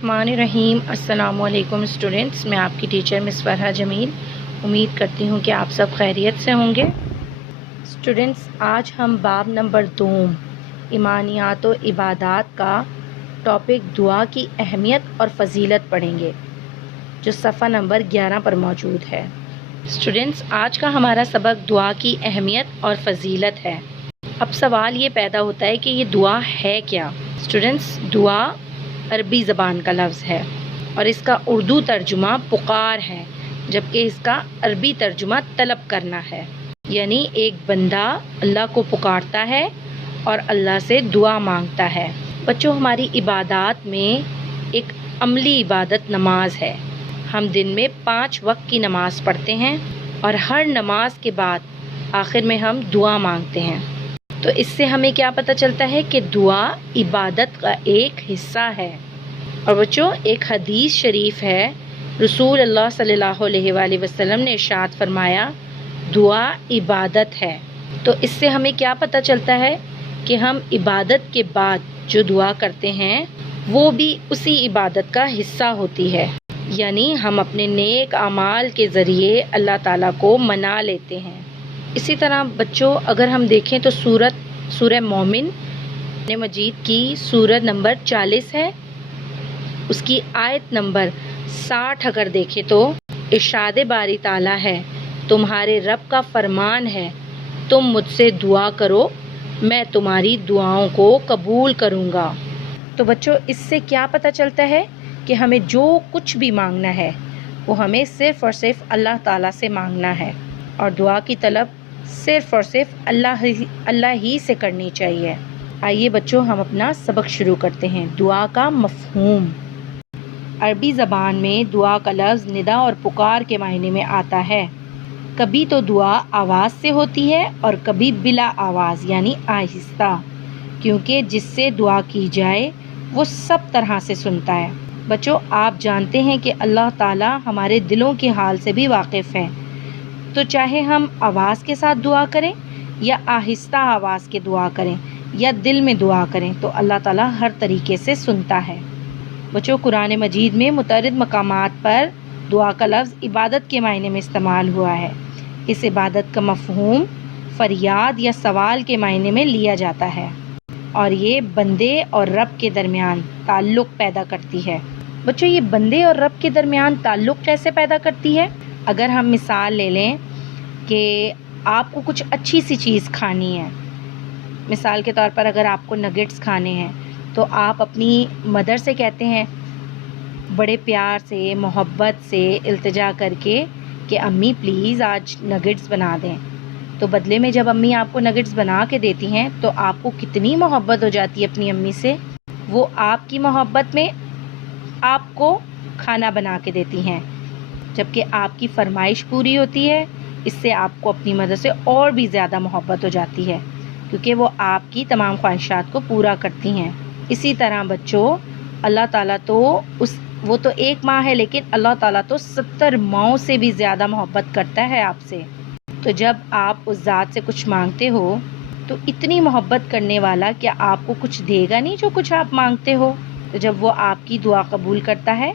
बिस्मिल्लाहिर्रहमानिर्रहीम। अस्सलामु अलैकुम स्टूडेंट्स, मैं आपकी टीचर मिस फरहा जमील। उम्मीद करती हूँ कि आप सब खैरियत से होंगे। स्टूडेंट्स, आज हम बाब नंबर 2 ईमानियात व इबादात का टॉपिक दुआ की अहमियत और फ़जीलत पढ़ेंगे, जो सफ़ा नंबर 11 पर मौजूद है। स्टूडेंट्स, आज का हमारा सबक दुआ की अहमियत और फ़जीलत है। अब सवाल ये पैदा होता है कि ये दुआ है क्या। स्टूडेंट्स, दुआ अरबी ज़बान का लफ्ज़ है और इसका उर्दू तर्जुमा पुकार है, जबकि इसका अरबी तर्जुमा तलब करना है। यानी एक बंदा अल्लाह को पुकारता है और अल्लाह से दुआ मांगता है। बच्चों, हमारी इबादत में एक अमली इबादत नमाज है। हम दिन में 5 वक्त की नमाज़ पढ़ते हैं और हर नमाज के बाद आखिर में हम दुआ मांगते हैं। तो इससे हमें क्या पता चलता है कि दुआ इबादत का एक हिस्सा है। और बच्चों, एक हदीस शरीफ है, रसूल अल्लाह सल्लल्लाहु अलैहि वसल्लम ने इरशाद फरमाया, दुआ इबादत है। तो इससे हमें क्या पता चलता है कि हम इबादत के बाद जो दुआ करते हैं वो भी उसी इबादत का हिस्सा होती है। यानी हम अपने नेक अमाल के ज़रिए अल्लाह ताला को मना लेते हैं। इसी तरह बच्चों, अगर हम देखें तो सूरह मोमिन मजीद की सूरत नंबर 40 है, उसकी आयत नंबर 60 अगर देखें तो इरशाद बारी ताला है, तुम्हारे रब का फरमान है, तुम मुझसे दुआ करो, मैं तुम्हारी दुआओं को कबूल करूँगा। तो बच्चों, इससे क्या पता चलता है कि हमें जो कुछ भी मांगना है वो हमें सिर्फ़ और सिर्फ अल्लाह ताला से मांगना है और दुआ की तलब सिर्फ़ और सिर्फ अल्लाह ही से करनी चाहिए। आइए बच्चों, हम अपना सबक शुरू करते हैं। दुआ का मफ़हूम। अरबी ज़बान में दुआ का लफ्ज़ निदा और पुकार के मायने में आता है। कभी तो दुआ आवाज़ से होती है और कभी बिला आवाज़ यानी आहिस्ता, क्योंकि जिससे दुआ की जाए वो सब तरह से सुनता है। बच्चों, आप जानते हैं कि अल्लाह ताला हमारे दिलों के हाल से भी वाकिफ़ है। तो चाहे हम आवाज़ के साथ दुआ करें या आहिस्ता आवाज़ के दुआ करें या दिल में दुआ करें, तो अल्लाह ताला हर तरीके से सुनता है। बच्चों, कुरान मजीद में मुतअद्दिद मकामात पर दुआ का लफ्ज़ इबादत के मायने में इस्तेमाल हुआ है। इस इबादत का मफ़हूम फ़रियाद या सवाल के मायने में लिया जाता है और ये बंदे और रब के दरमियान ताल्लुक़ पैदा करती है। बच्चों, ये बंदे और रब के दरमियान ताल्लुक़ कैसे पैदा करती है। अगर हम मिसाल ले लें कि आपको कुछ अच्छी सी चीज़ खानी है, मिसाल के तौर पर अगर आपको नगेट्स खाने हैं तो आप अपनी मदर से कहते हैं बड़े प्यार से, मोहब्बत से इल्तिजा करके कि अम्मी प्लीज़ आज नगेट्स बना दें। तो बदले में जब अम्मी आपको नगेट्स बना के देती हैं तो आपको कितनी मोहब्बत हो जाती है अपनी अम्मी से। वो आपकी मोहब्बत में आपको खाना बना के देती हैं, जबकि आपकी फरमाइश पूरी होती है। इससे आपको अपनी मदद से और भी ज़्यादा मोहब्बत हो जाती है, क्योंकि वो आपकी तमाम ख्वाहिशात को पूरा करती हैं। इसी तरह बच्चों, अल्लाह ताला तो वो तो एक माँ है, लेकिन अल्लाह ताला तो 70 माँओं से भी ज़्यादा मोहब्बत करता है आपसे। तो जब आप उस ज़ात से कुछ मांगते हो तो इतनी मोहब्बत करने वाला क्या आपको कुछ देगा नहीं जो कुछ आप मांगते हो। तो जब वो आपकी दुआ कबूल करता है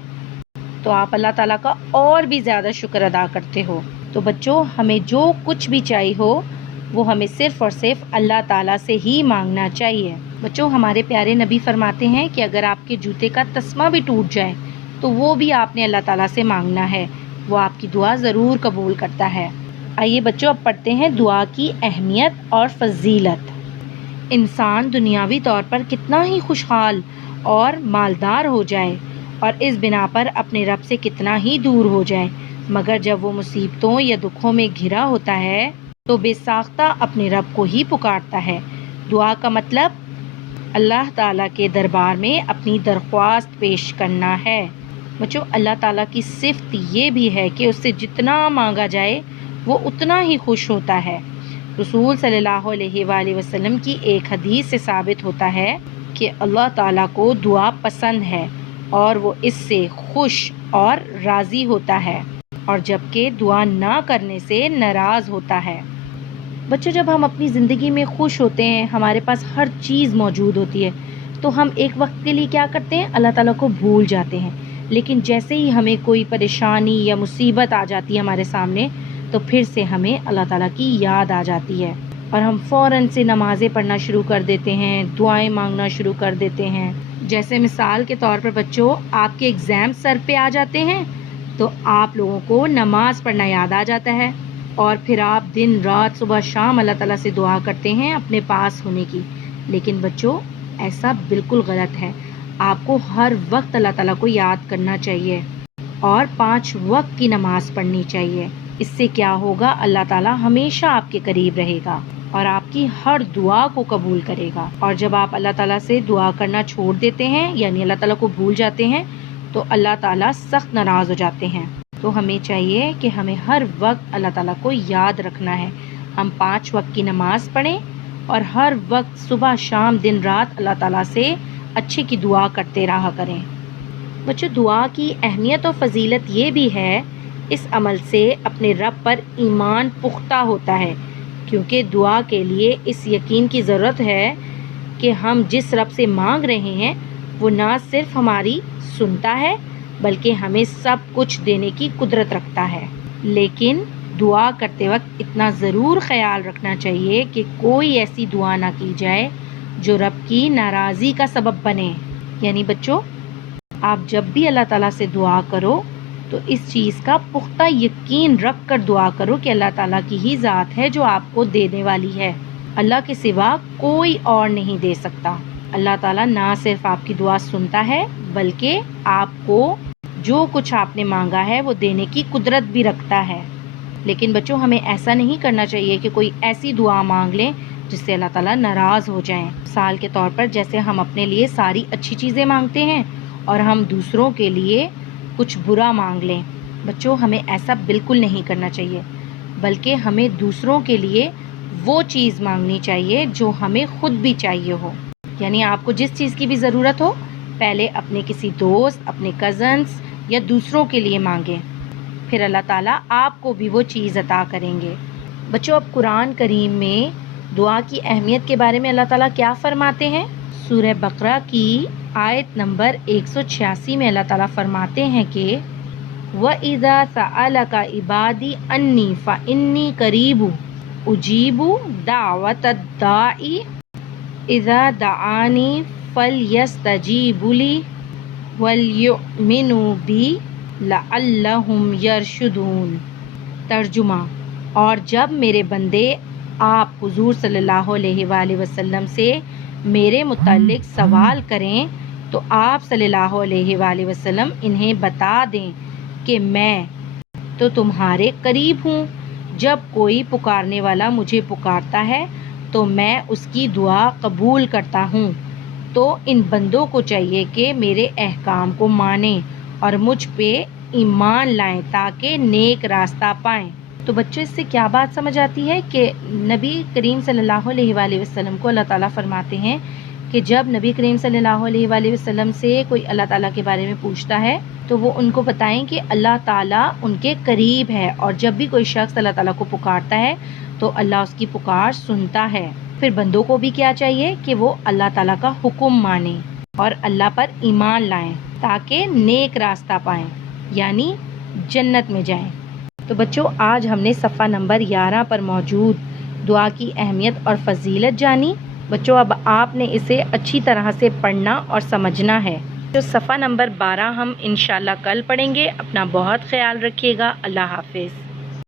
तो आप अल्लाह ताला का और भी ज़्यादा शुक्र अदा करते हो। तो बच्चों, हमें जो कुछ भी चाहिए हो वो हमें सिर्फ़ और सिर्फ अल्लाह ताला से ही मांगना चाहिए। बच्चों, हमारे प्यारे नबी फरमाते हैं कि अगर आपके जूते का तस्मा भी टूट जाए तो वो भी आपने अल्लाह ताला से मांगना है, वो आपकी दुआ ज़रूर कबूल करता है। आइए बच्चों, अब पढ़ते हैं दुआ की अहमियत और फ़जीलत। इंसान दुनियावी तौर पर कितना ही खुशहाल और मालदार हो जाए और इस बिना पर अपने रब से कितना ही दूर हो जाए, मगर जब वो मुसीबतों या दुखों में घिरा होता है तो बेसाख्ता अपने रब को ही पुकारता है। दुआ का मतलब अल्लाह ताला के दरबार में अपनी दरख्वास्त पेश करना है। बच्चों, अल्लाह ताला की सिफ़त ये भी है कि उससे जितना मांगा जाए वो उतना ही खुश होता है। रसूल सल्लल्लाहु अलैहि वसल्लम की एक हदीस से साबित होता है कि अल्लाह ताला को दुआ पसंद है और वो इससे खुश और राज़ी होता है, और जबकि दुआ ना करने से नाराज़ होता है। बच्चों, जब हम अपनी ज़िंदगी में खुश होते हैं, हमारे पास हर चीज़ मौजूद होती है, تو ہم ایک وقت کے لیے کیا کرتے ہیں، اللہ تعالیٰ کو بھول جاتے ہیں، لیکن جیسے ہی ہمیں کوئی پریشانی یا مصیبت آ جاتی ہے ہمارے سامنے تو پھر سے ہمیں اللہ تعالیٰ کی یاد آ جاتی ہے اور ہم فوراً سے نمازیں پڑھنا شروع کر دیتے ہیں، دعائیں مانگنا شروع کر دیتے ہیں۔ جیسے مثال کے طور پر بچوں، آپ کے ایگزام سر پہ آ جاتے ہیں تو آپ لوگوں کو نماز پڑھنا یاد آ جاتا ہے اور پھر آپ دن رات صبح شام اللہ تعالیٰ سے دعا کرتے ہیں اپنے پاس ہونے کی۔ لیکن بچوں ایسا بالکل غلط ہے، آپ کو ہر وقت اللہ تعالیٰ کو یاد کرنا چاہیے اور 5 وقت کی نماز پڑھنی چاہیے۔ اس سے کیا ہوگا، اللہ تعالیٰ ہمیشہ آپ کے قریب رہے گا اور آپ کی ہر دعا کو قبول کرے گا۔ اور جب آپ اللہ تعالیٰ سے دعا کرنا چھوڑ دیتے ہیں یعنی اللہ تعالیٰ کو بھول جاتے ہیں تو اللہ تعالیٰ سخت ناراض ہو جاتے ہیں۔ تو ہمیں چاہیے کہ ہمیں ہر وقت اللہ تعالیٰ کو یاد رکھنا ہے، ہم 5 وقت کی نماز پڑھیں اور ہر وقت صبح شام دن رات اللہ تعالیٰ سے اچھے کی دعا کرتے رہا کریں۔ بچوں دعا کی اہمیت اور فضیلت یہ بھی ہے، اس عمل سے اپنے رب پر ایمان پختہ ہوتا ہے، کیونکہ دعا کے لیے اس یقین کی ضرورت ہے کہ ہم جس رب سے مانگ رہے ہیں وہ نہ صرف ہماری سنتا ہے بلکہ ہمیں سب کچھ دینے کی قدرت رکھتا ہے۔ لیکن دعا کرتے وقت اتنا ضرور خیال رکھنا چاہیے کہ کوئی ایسی دعا نہ کی جائے جو رب کی ناراضی کا سبب بنے۔ یعنی بچوں آپ جب بھی اللہ تعالیٰ سے دعا کرو تو اس چیز کا پختہ یقین رکھ کر دعا کرو کہ اللہ تعالیٰ کی ہی ذات ہے جو آپ کو دینے والی ہے، اللہ کے سوا کوئی اور نہیں دے سکتا۔ اللہ تعالیٰ نہ صرف آپ کی دعا سنتا ہے بلکہ آپ کو جو کچھ آپ نے مانگا ہے وہ دینے کی قدرت بھی رکھتا ہے۔ لیکن بچوں ہمیں ایسا نہیں کرنا چاہیے کہ کوئی ایسی دعا مانگ لیں جس سے اللہ تعالیٰ ناراض ہو جائیں۔ مثال کے طور پر جیسے ہم اپنے لیے ساری اچھی چیزیں مانگتے ہیں اور ہم دوسروں کے لیے کچھ برا مانگ لیں۔ بچوں ہمیں ایسا بالکل نہیں کرنا چاہیے، بلکہ ہمیں دوسروں کے لیے وہ چیز مانگنی چاہیے جو ہمیں خود بھی چاہیے ہو۔ یعنی آپ کو جس چیز کی بھی ضرورت ہو پہلے اپنے کسی دوست، اپنے کزنس یا دوسروں کے لیے مانگیں، پھر اللہ تعالیٰ آپ کو بھی وہ چیز عطا کریں گے۔ بچوں اب قرآن کریم میں دعا کی اہمیت کے بارے میں اللہ تعالیٰ کیا فرماتے ہیں؟ سورہ بقرہ کی آیت نمبر 186 میں اللہ تعالیٰ فرماتے ہیں کہ وَإِذَا سَأَلَكَ عِبَادِي أَنِّي فَإِنِّي قَرِيبٌ أُجِيبُ دَعْوَةَ الدَّاعِ إِذَا دَعَانِي فَلْيَسْتَجِيبُوا لِي وَلْيُؤْمِنُوا بِي لَعَلَّهُمْ يَرْشُدُونَ۔ ترجمہ، اور جب میرے بندے آپ حضور صلی اللہ علیہ وآلہ وسلم سے میرے متعلق سوال کریں تو آپ صلی اللہ علیہ وآلہ وسلم انہیں بتا دیں کہ میں تو تمہارے قریب ہوں، جب کوئی پکارنے والا مجھے پکارتا ہے تو میں اس کی دعا قبول کرتا ہوں۔ تو ان بندوں کو چاہیے کہ میرے احکام کو مانیں اور مجھ پہ ایمان لائیں تاکہ نیک راستہ پائیں۔ تو بچوں اس سے کیا بات سمجھ آتی ہے کہ نبی کریم صلی اللہ علیہ وآلہ وسلم کو اللہ تعالیٰ فرماتے ہیں کہ جب نبی کریم صلی اللہ علیہ وآلہ وسلم سے کوئی اللہ تعالیٰ کے بارے میں پوچھتا ہے تو وہ ان کو بتائیں کہ اللہ تعالیٰ ان کے قریب ہے، اور جب بھی کوئی شخص اللہ تعالیٰ کو پکارتا ہے تو اللہ اس کی پکار سنتا ہے۔ پھر بندوں کو بھی کیا چاہیے کہ وہ اللہ تعالیٰ کا حکم مانیں اور اللہ پر ایمان لائیں تاکہ نیک راستہ پائیں یعنی جنت میں جائیں۔ تو بچوں آج ہم نے صفحہ نمبر 11 پر موجود دعا کی اہمیت اور فضیلت جانی۔ بچوں اب آپ نے اسے اچھی طرح سے پڑھنا اور سمجھنا ہے۔ تو صفحہ نمبر 12 ہم انشاءاللہ کل پڑھیں گے۔ اپنا بہت خیال رکھیے گا۔ اللہ حافظ۔